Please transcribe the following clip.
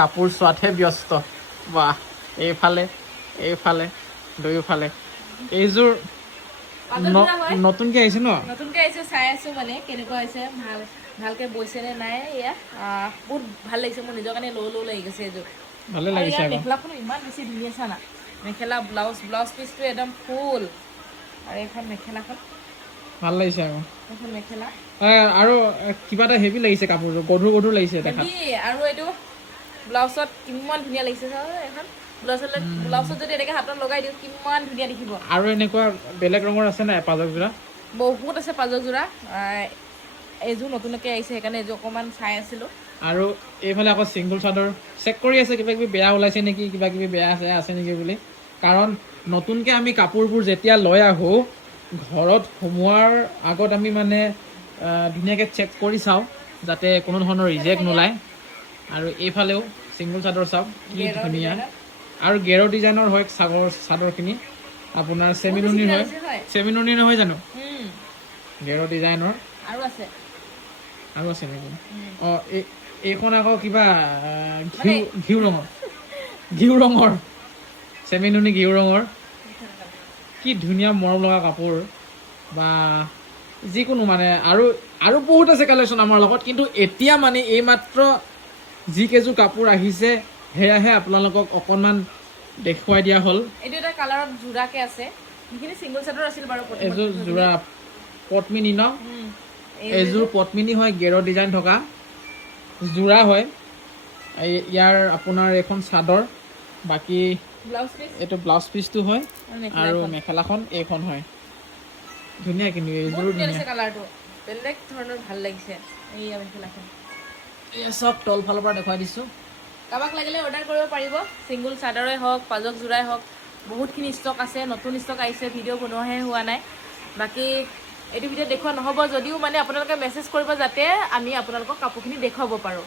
কাপোৰ চোৱাতহে ব্যস্ত বাহ এইফালে দুয়োফালে এইযোৰ নতুনকে আহিছে ন নতুনকে আহিছে চাই আছো মানে কেনেকুৱা হৈছে ভালকে বৈছে নে নাই এয়া বহুত ভাল লাগিছে মোৰ নিজৰ কাৰণে ল' লাগি গৈছে এইযোৰ ভালে আৰু লাগিছে ইয়াৰ আকৌ মেখেলাখনো ইমান বেছি ধুনীয়া চা না মেখেলা ব্লাউজ পিচটো একদম ফুল আৰু এইখন মেখেলাখন ভাল লাগিছে আকৌ এইখন মেখেলা আৰু কিবা এটা হেভি লাগিছে কাপোৰযোৰ গধুৰ লাগিছে দেখাত আৰু এইটো ব্লাউজত কিমান ধুনীয়া লাগিছে এখন ব্লাউজত যদি এনেকৈ হাতত লগাই দিওঁ কিমান ধুনীয়া দেখিব আৰু এনেকুৱা বেলেগ ৰঙৰ আছে নাই পাজকযোৰা বহুত আছে পাজৰযোৰা এইযোৰ নতুনকৈ আহিছে সেইকাৰণে এইযোৰ অকণমান চাই আছিলোঁ আৰু এইফালে আকৌ চিংগুল চাদৰ চেক কৰি আছে কিবা কিবি বেয়া ওলাইছে নেকি কিবা কিবি বেয়া আছে নেকি বুলি কাৰণ নতুনকৈ আমি কাপোৰবোৰ যেতিয়া লৈ আহোঁ ঘৰত সোমোৱাৰ আগত আমি মানে ধুনীয়াকৈ চেক কৰি চাওঁ যাতে কোনো ধৰণৰ ৰিজেক্ট নোলায় আৰু এইফালেও চিংগুল চাদৰ চাওক কি ধুনীয়া আৰু গেৰ ডিজাইনৰ হয় চাদৰখিনি আপোনাৰ চেমিনুনি নহয় জানো গেৰ ডিজাইনৰ আৰু আছে নেকি অঁ এইখন আকৌ কিবা ঘিউ ৰঙৰ চেমিনুনি ঘিউ ৰঙৰ কি ধুনীয়া মৰম লগা কাপোৰ বা যিকোনো মানে আৰু বহুত আছে কালেকশ্যন আমাৰ লগত কিন্তু এতিয়া মানে এইমাত্ৰ যিকেইযোৰ কাপোৰ আহিছে সেয়াহে আপোনালোকক অকণমান দেখুৱাই দিয়া হ'ল এইটো এটা কালাৰত জোৰাকে আছে সেইখিনি চিংগল চাদৰ আছিল বাৰু এইযোৰ জোৰা পদ্মিনী ন এইযোৰ পদ্মিনী হয় গেৰ ডিজাইন থকা জোৰা হয় ইয়াৰ আপোনাৰ এইখন চাদৰ বাকী এইটো ব্লাউজ পিচটো হয় আৰু মেখেলাখন এইখন হয় ধুনীয়া কিন্তু এইযোৰ ধুনীয়া কালাৰটো বেলেগ ধৰণৰ ভাল লাগিছে এইয়া মেখেলাখন এয়া চব তল ফালৰ পৰা দেখুৱাই দিছোঁ কাৰোবাক লাগিলে অৰ্ডাৰ কৰিব পাৰিব চিংগুল চাদৰে হওক পাজক জোৰাই হওক বহুতখিনি ষ্টক আছে নতুন ষ্টক আহিছে ভিডিঅ' বনোৱাহে হোৱা নাই বাকী এইটো ভিডিঅ' দেখুওৱা নহ'ব যদিও মানে আপোনালোকে মেছেজ কৰিব যাতে আমি আপোনালোকক কাপোৰখিনি দেখুৱাব পাৰোঁ